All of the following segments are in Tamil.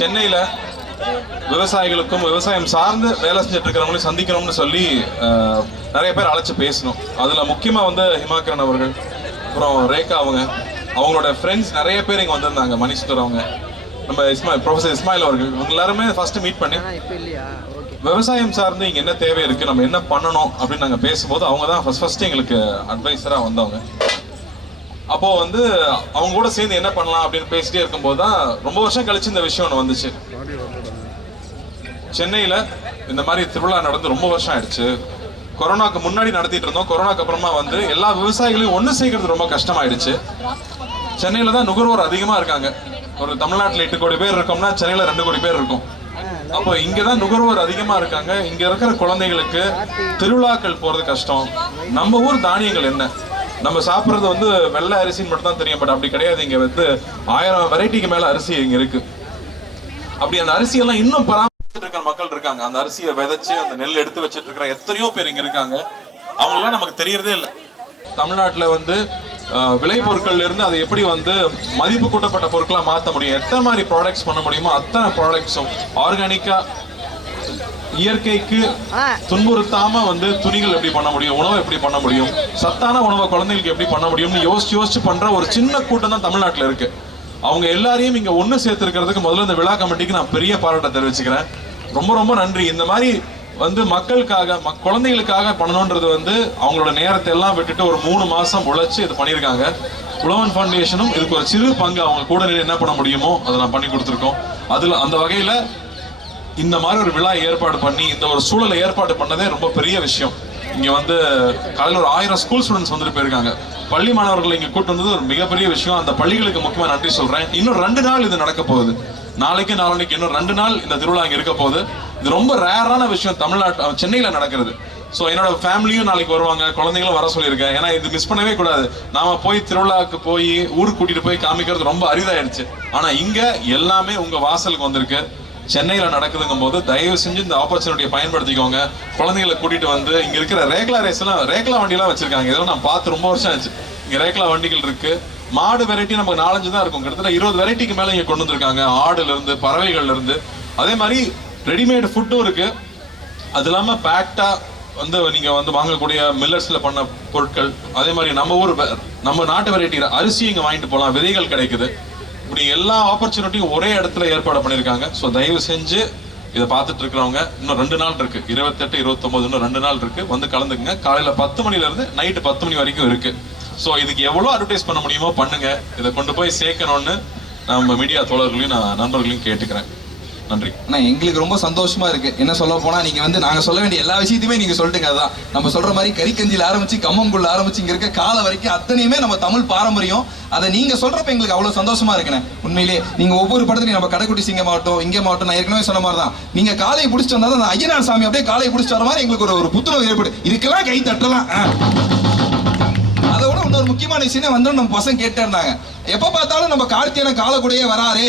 சென்னையில் விவசாயிகளுக்கும் விவசாயம் சார்ந்து வேலை செஞ்சுட்டு இருக்கிறவங்களையும் சந்திக்கணும்னு சொல்லி நிறைய பேர் அழைச்சி பேசணும் அதில் முக்கியமாக வந்து ஹிமாக்கிரன் அவர்கள் அப்புறம் ரேகா அவங்க அவங்களோட ஃப்ரெண்ட்ஸ் நிறைய பேர் இங்கே வந்திருந்தாங்க மணிஷ்டர் அவங்க நம்ம இஸ்மாயில் ப்ரொஃபஸர் இஸ்மாயில் அவர்கள் இவங்க எல்லாருமே ஃபர்ஸ்ட் மீட் பண்ணி விவசாயம் சார்ந்து இங்கே என்ன தேவை இருக்குது நம்ம என்ன பண்ணணும் அப்படின்னு நாங்கள் பேசும்போது அவங்க தான் ஃபஸ்ட் ஃபஸ்ட்டு எங்களுக்கு அட்வைஸராக வந்தவங்க அப்போ வந்து அவங்க கூட சேர்ந்து என்ன பண்ணலாம் அப்படின்னு பேசிட்டே இருக்கும்போது தான் ரொம்ப வருஷம் கழிச்சு இந்த விஷயம் ஒன்று வந்துச்சு சென்னையில் இந்த மாதிரி திருவிழா நடந்து ரொம்ப வருஷம் ஆயிடுச்சு கொரோனாக்கு முன்னாடி நடத்திட்டு இருந்தோம் கொரோனாக்கு அப்புறமா வந்து எல்லா விவசாயிகளையும் ஒன்று செய்கிறது ரொம்ப கஷ்டமாயிடுச்சு சென்னையில் தான் நுகர்வோர் அதிகமாக இருக்காங்க ஒரு தமிழ்நாட்டில் எட்டு கோடி பேர் இருக்கோம்னா சென்னையில் ரெண்டு கோடி பேர் இருக்கும் அப்போ இங்கே தான் நுகர்வோர் அதிகமாக இருக்காங்க இங்கே இருக்கிற குழந்தைகளுக்கு திருவிழாக்கள் போகிறது கஷ்டம் நம்ம ஊர் தானியங்கள் என்ன நம்ம சாப்பிட்றது வந்து வெள்ளை அரிசின்னு மட்டும் தான் தெரியும் பட் அப்படி கிடையாது இங்கே வந்து ஆயிரம் வெரைட்டிக்கு மேலே அரிசி இங்கே இருக்கு அப்படி அந்த அரிசியெல்லாம் இன்னும் பராமரிச்சுட்டு இருக்கிற மக்கள் இருக்காங்க அந்த அரிசியை விதைச்சு அந்த நெல் எடுத்து வச்சுட்டு இருக்கிற எத்தனையோ பேர் இங்கே இருக்காங்க அவங்களாம் நமக்கு தெரியறதே இல்லை தமிழ்நாட்டில் வந்து விளைபொருட்கள் இருந்து அதை எப்படி வந்து மதிப்பு கூட்டப்பட்ட பொருட்களாக மாற்ற முடியும் எத்தனை மாதிரி ப்ராடக்ட்ஸ் பண்ண முடியுமோ அத்தனை ப்ராடக்ட்ஸும் ஆர்கானிக்காக இயற்கைக்கு துன்புறுத்தாம வந்து துணிகள் எப்படி பண்ண முடியும் உணவை எப்படி பண்ண முடியும் சத்தான உணவை குழந்தைகளுக்கு எப்படி பண்ண முடியும்னு யோசிச்சு யோசிச்சு பண்ற ஒரு சின்ன கூட்டம் தான் தமிழ்நாட்டில் இருக்கு அவங்க எல்லாரையும் இங்க ஒன்று சேர்த்துருக்கிறதுக்கு முதல்ல இந்த விழா கமிட்டிக்கு நான் பெரிய பாராட்டை தெரிவிச்சுக்கிறேன் ரொம்ப ரொம்ப நன்றி இந்த மாதிரி வந்து மக்களுக்காக மக் குழந்தைகளுக்காக பண்ணணுன்றது வந்து அவங்களோட நேரத்தை எல்லாம் விட்டுட்டு ஒரு மூணு மாசம் உழைச்சி இது பண்ணியிருக்காங்க உழவன் ஃபவுண்டேஷனும் இதுக்கு ஒரு சிறு பங்கு அவங்க கூட என்ன பண்ண முடியுமோ அதை நான் பண்ணி கொடுத்துருக்கோம் அதில் அந்த வகையில் இந்த மாதிரி ஒரு விழா ஏற்பாடு பண்ணி இந்த ஒரு சூழலை ஏற்பாடு பண்ணதே ரொம்ப பெரிய விஷயம் இங்கே வந்து காலையில் ஒரு ஆயிரம் ஸ்கூல் ஸ்டூடெண்ட்ஸ் வந்துட்டு போயிருக்காங்க பள்ளி மாணவர்கள் இங்கே கூட்டு வந்தது ஒரு மிகப்பெரிய விஷயம் அந்த பள்ளிகளுக்கு முக்கியமாக நன்றி சொல்கிறேன் இன்னும் ரெண்டு நாள் இது நடக்க போகுது நாளைக்கு நாளைக்கு இன்னும் ரெண்டு நாள் இந்த திருவிழா அங்கே இருக்க போகுது இது ரொம்ப ரேரான விஷயம் தமிழ்நாட்டு சென்னையில் நடக்கிறது ஸோ என்னோட ஃபேமிலியும் நாளைக்கு வருவாங்க குழந்தைங்களும் வர சொல்லியிருக்கேன் ஏன்னா இது மிஸ் பண்ணவே கூடாது நாம போய் திருவிழாவுக்கு போய் ஊருக்கு கூட்டிட்டு போய் காமிக்கிறது ரொம்ப அரிதாயிடுச்சு ஆனா இங்க எல்லாமே உங்க வாசலுக்கு வந்திருக்கு சென்னையில் நடக்குதுங்கும் போது தயவு செஞ்சு இந்த ஆப்பர்ச்சுனிட்டியை பயன்படுத்திக்கோங்க குழந்தைங்களை கூட்டிகிட்டு வந்து இங்கே இருக்கிற ரேக்லா ரேஸ்லாம் ரேக்லா வண்டிலாம் வச்சுருக்காங்க இதெல்லாம் நான் பார்த்து ரொம்ப வருஷம் ஆச்சு இங்கே ரேக்லா வண்டிகள் இருக்குது மாடு வெரைட்டி நமக்கு நாலஞ்சு தான் இருக்கும் கிட்டத்தட்ட இருபது வெரைட்டிக்கு மேலே இங்கே கொண்டு வந்திருக்காங்க ஆடுலேருந்து பறவைகள்லேருந்து அதே மாதிரி ரெடிமேடு ஃபுட்டும் இருக்குது அது இல்லாமல் பேக்டாக வந்து நீங்கள் வந்து வாங்கக்கூடிய மில்லர்ஸில் பண்ண பொருட்கள் அதே மாதிரி நம்ம ஊர் நம்ம நாட்டு வெரைட்டி அரிசி இங்கே வாங்கிட்டு போகலாம் விதைகள் கிடைக்குது இப்படி எல்லா ஆப்பர்ச்சுனிட்டியும் ஒரே இடத்துல ஏற்பாடு பண்ணியிருக்காங்க ஸோ தயவு செஞ்சு இதை பார்த்துட்டு இருக்கிறவங்க இன்னும் ரெண்டு நாள் இருக்கு இருபத்தெட்டு இருபத்தொம்பது இன்னும் ரெண்டு நாள் இருக்கு வந்து கலந்துக்குங்க காலையில பத்து மணிலேருந்து நைட்டு பத்து மணி வரைக்கும் இருக்கு ஸோ இதுக்கு எவ்வளோ அட்வர்டைஸ் பண்ண முடியுமோ பண்ணுங்க இதை கொண்டு போய் சேர்க்கணும்னு நம்ம மீடியா தோழர்களையும் நான் நண்பர்களையும் கேட்டுக்கிறேன் நன்றி அண்ணா எங்களுக்கு ரொம்ப சந்தோஷமா இருக்கு என்ன சொல்ல போனா நீங்க வந்து நாங்க சொல்ல வேண்டிய எல்லா விஷயத்தையுமே நீங்க சொல்லிட்டுங்க அதான் நம்ம சொல்ற மாதிரி கறிக்கஞ்சியில ஆரம்பிச்சு கம்மங்குள்ள ஆரம்பிச்சு இங்க இருக்க கால வரைக்கும் அத்தனையுமே நம்ம தமிழ் பாரம்பரியம் அதை நீங்க சொல்றப்ப எங்களுக்கு அவ்வளவு சந்தோஷமா இருக்குண்ணே உண்மையிலே நீங்க ஒவ்வொரு படத்துலையும் நம்ம கடைக்குட்டி சிங்க மாவட்டம் இங்கே மாவட்டம் நான் ஏற்கனவே சொன்ன மாதிரி தான் நீங்க காலையை பிடிச்சிட்டு வந்தா தான் ஐயனார் சாமி அப்படியே காலையை பிடிச்சிட்டு வர மாதிரி எங்களுக்கு ஒரு ஒரு புத்துணர்வு ஏற்படும் இருக்கலாம் கை தட்டலாம் அதோட இன்னொரு முக்கியமான விஷயம் வந்தோம் நம்ம பசங்க கேட்டிருந்தாங்க எப்ப பார்த்தாலும் நம்ம கார்த்தியான காலக்கூடையே வராரே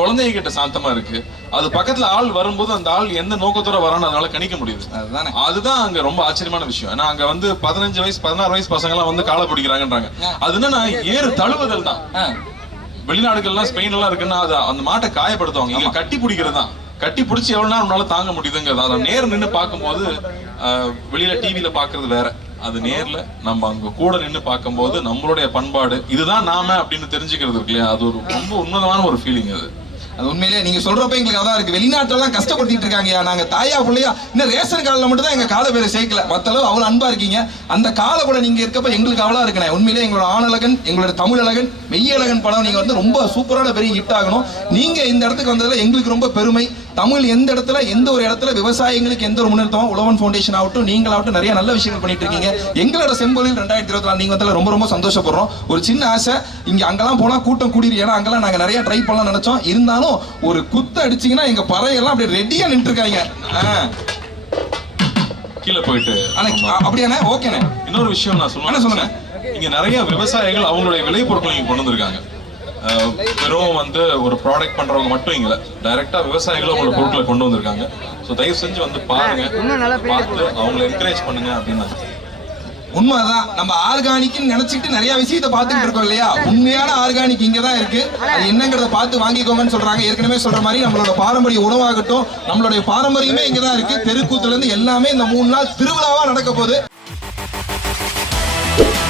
குழந்தைங்க கிட்ட சாந்தமா இருக்கு அது பக்கத்துல ஆள் வரும்போது அந்த ஆள் எந்த நோக்கத்தோட வரான்னு அதனால கணிக்க முடியுது அதுதான் அங்க ரொம்ப ஆச்சரியமான விஷயம் ஏன்னா அங்க வந்து பதினஞ்சு வயசு பதினாறு வயசு பசங்க எல்லாம் வந்து காலை பிடிக்கிறாங்கன்றாங்க அது என்னன்னா ஏறு தழுவுதல் தான் வெளிநாடுகள்லாம் ஸ்பெயின் எல்லாம் இருக்குன்னா அது அந்த மாட்டை காயப்படுத்துவாங்க இங்க கட்டி பிடிக்கிறது தான் கட்டி பிடிச்சி எவ்வளவு நேரம் நம்மளால தாங்க முடியுதுங்கிறது அதை நேர் நின்று பார்க்கும்போது வெளியில டிவியில பாக்குறது வேற அது நேர்ல நம்ம அங்க கூட நின்று போது நம்மளுடைய பண்பாடு இதுதான் நாம அப்படின்னு தெரிஞ்சுக்கிறது இருக்கு இல்லையா அது ஒரு ரொம்ப உன்னதமான ஒரு ஃபீலிங் அது அது உண்மையிலே நீங்க சொல்றப்ப எங்களுக்கு அதான் இருக்கு வெளிநாட்டெல்லாம் கஷ்டப்படுத்திட்டு இருக்காங்க நாங்க தாயா பிள்ளையா இன்னும் ரேஷன் கார்டில் மட்டும் தான் எங்க காலை பேரை சேர்க்கல மத்தளவு அவ்வளவு அன்பா இருக்கீங்க அந்த காலை கூட நீங்க இருக்கப்ப எங்களுக்கு அவ்வளோ இருக்கணும் உண்மையிலே எங்களோட ஆணழகன் எங்களோட தமிழழகன் மெய்யழகன் படம் நீங்க வந்து ரொம்ப சூப்பரான பெரிய ஹிட் ஆகணும் நீங்க இந்த இடத்துக்கு வந்ததுல எங்களுக்கு ரொம்ப பெருமை தமிழ் எந்த இடத்துல எந்த ஒரு இடத்துல விவசாயிகளுக்கு எந்த ஒரு முன்னேற்றமும் உழவன் ஃபவுண்டேஷன் ஆகட்டும் நீங்களாகட்டும் நிறைய நல்ல விஷயங்கள் பண்ணிட்டு இருக்கீங்க எங்களோட செம்பொழில் ரெண்டாயிரத்தி இருபத்தி நாலு நீங்கள் ரொம்ப ரொம்ப சந்தோஷப்படுறோம் ஒரு சின்ன ஆசை இங்கே அங்கெல்லாம் போனால் கூட்டம் கூடி ஏன்னா அங்கெல்லாம் நாங்கள் நிறைய ட்ரை பண்ணலாம் நினச்சோம் இருந்தாலும் ஒரு குத்து அடிச்சிங்கன்னா எங்கள் பறையெல்லாம் அப்படியே ரெடியாக நின்றுருக்காங்க கீழே போயிட்டு அப்படியாண்ணே ஓகேண்ணே இன்னொரு விஷயம் நான் சொல்லுவேன் சொல்லுங்க இங்க நிறைய விவசாயிகள் அவங்களுடைய விளைபொருட்கள் இங்கே கொண்டு வந்திருக்காங்க வெறும் வந்து ஒரு ப்ராடக்ட் பண்றவங்க மட்டும் இல்லை டைரக்டா விவசாயிகளும் அவங்களோட பொருட்களை கொண்டு வந்திருக்காங்க ஸோ தயவு செஞ்சு வந்து பாருங்க பார்த்து அவங்கள என்கரேஜ் பண்ணுங்க அப்படின்னு உண்மைதான் நம்ம ஆர்கானிக் நினைச்சிட்டு நிறைய விஷயத்த பாத்துட்டு இருக்கோம் இல்லையா உண்மையான ஆர்கானிக் இங்க தான் இருக்கு அது என்னங்கிறத பார்த்து வாங்கிக்கோங்கன்னு சொல்றாங்க ஏற்கனவே சொல்ற மாதிரி நம்மளோட பாரம்பரிய உணவாகட்டும் நம்மளுடைய பாரம்பரியமே இங்க தான் இருக்கு தெருக்கூத்துல இருந்து எல்லாமே இந்த மூணு நாள் திருவிழாவா நடக்க போகுது